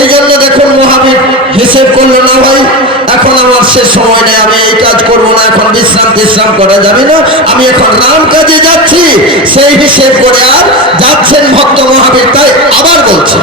এই জন্য দেখুন মহাবীর হিসেব করলো না ভাই, এখন আমার শেষ সময় নেই, আমি এই কাজ করবো না, এখন বিশ্রাম করা যাবে না, আমি এখন রাম কাজে যাচ্ছি। সেই হিসেব করে আর যাচ্ছেন ভক্ত মহাবীর। তাই আবার বলছে